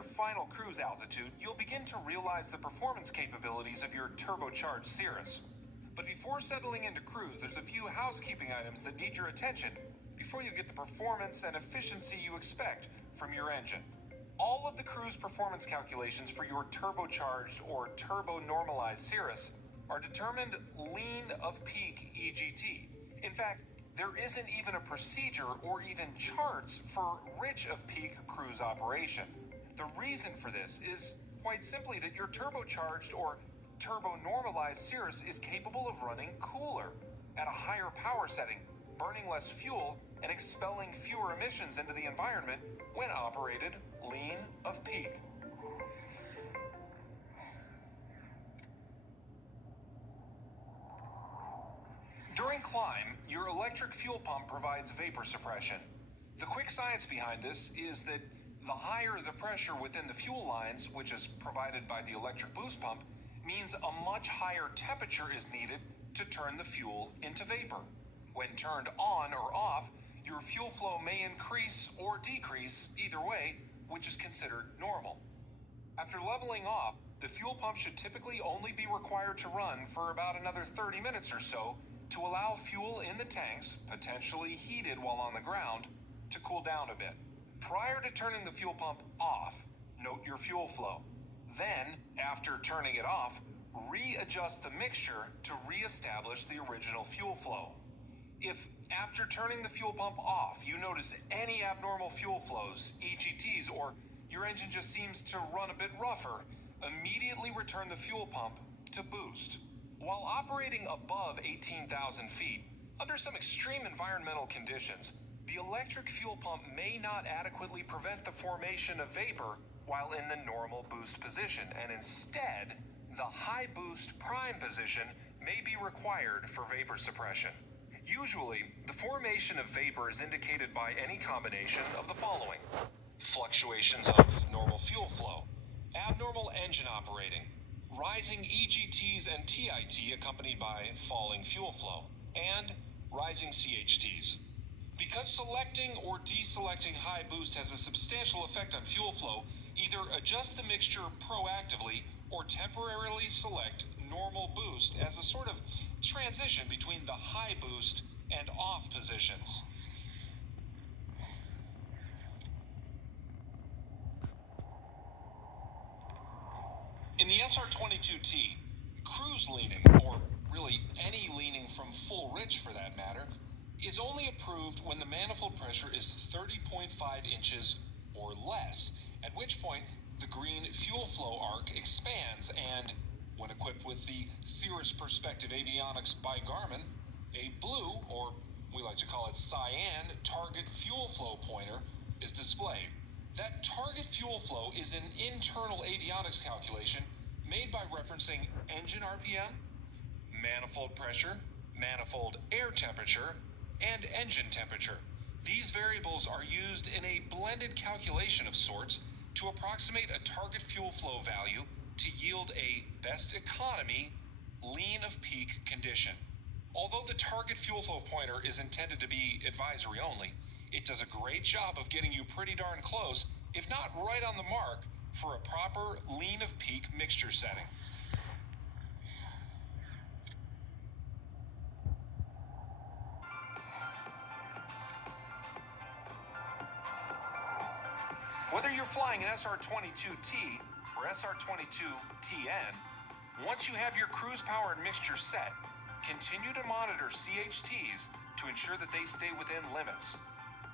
your final cruise altitude, you'll begin to realize the performance capabilities of your turbocharged Cirrus. But before settling into cruise, there's a few housekeeping items that need your attention before you get the performance and efficiency you expect from your engine. All of the cruise performance calculations for your turbocharged or turbo-normalized Cirrus are determined lean of peak EGT. In fact, there isn't even a procedure or even charts for rich of peak cruise operation. The reason for this is quite simply that your turbocharged or turbo-normalized Cirrus is capable of running cooler at a higher power setting, burning less fuel, and expelling fewer emissions into the environment when operated lean of peak. During climb, your electric fuel pump provides vapor suppression. The quick science behind this is that the higher the pressure within the fuel lines, which is provided by the electric boost pump, means a much higher temperature is needed to turn the fuel into vapor. When turned on or off, your fuel flow may increase or decrease either way, which is considered normal. After leveling off, the fuel pump should typically only be required to run for about another 30 minutes or so to allow fuel in the tanks, potentially heated while on the ground, to cool down a bit. Prior to turning the fuel pump off, note your fuel flow. Then, after turning it off, readjust the mixture to reestablish the original fuel flow. If, after turning the fuel pump off, you notice any abnormal fuel flows, EGTs, or your engine just seems to run a bit rougher, immediately return the fuel pump to boost. While operating above 18,000 feet, under some extreme environmental conditions, the electric fuel pump may not adequately prevent the formation of vapor while in the normal boost position, and instead, the high boost prime position may be required for vapor suppression. Usually, the formation of vapor is indicated by any combination of the following: fluctuations of normal fuel flow, abnormal engine operating, rising EGTs and TIT accompanied by falling fuel flow, and rising CHTs. Because selecting or deselecting high boost has a substantial effect on fuel flow, either adjust the mixture proactively or temporarily select normal boost as a sort of transition between the high boost and off positions. In the Sr22T, cruise leaning, or really any leaning from full rich for that matter, is only approved when the manifold pressure is 30.5 inches or less, at which point the green fuel flow arc expands and, when equipped with the Cirrus Perspective Avionics by Garmin, a blue, or we like to call it cyan, target fuel flow pointer is displayed. That target fuel flow is an internal avionics calculation made by referencing engine RPM, manifold pressure, manifold air temperature, and engine temperature. These variables are used in a blended calculation of sorts to approximate a target fuel flow value to yield a best economy lean of peak condition. Although the target fuel flow pointer is intended to be advisory only, it does a great job of getting you pretty darn close, if not right on the mark, for a proper lean of peak mixture setting. Whether you're flying an Sr22T or Sr22TN, once you have your cruise power and mixture set, continue to monitor CHTs to ensure that they stay within limits.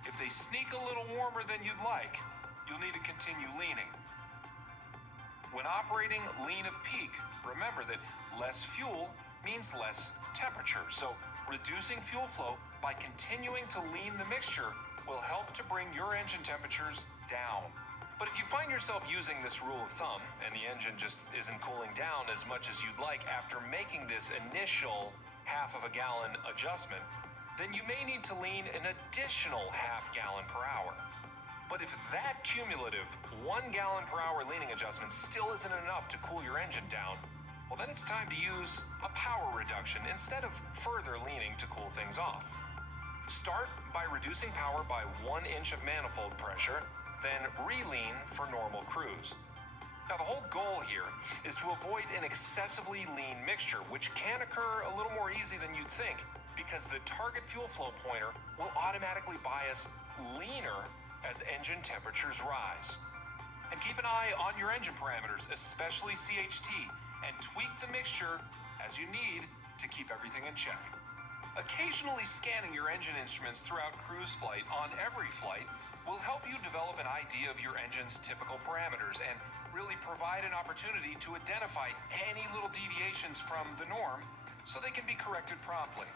If they sneak a little warmer than you'd like, you'll need to continue leaning. When operating lean of peak, remember that less fuel means less temperature, so reducing fuel flow by continuing to lean the mixture will help to bring your engine temperatures down. But if you find yourself using this rule of thumb and the engine just isn't cooling down as much as you'd like after making this initial half of a gallon adjustment, then you may need to lean an additional half gallon per hour. But if that cumulative 1 gallon per hour leaning adjustment still isn't enough to cool your engine down, well then it's time to use a power reduction instead of further leaning to cool things off. Start by reducing power by 1 inch of manifold pressure, then re-lean for normal cruise. Now, the whole goal here is to avoid an excessively lean mixture, which can occur a little more easy than you'd think, because the target fuel flow pointer will automatically bias leaner as engine temperatures rise. And keep an eye on your engine parameters, especially CHT, and tweak the mixture as you need to keep everything in check. Occasionally scanning your engine instruments throughout cruise flight on every flight will help you develop an idea of your engine's typical parameters and really provide an opportunity to identify any little deviations from the norm so they can be corrected promptly.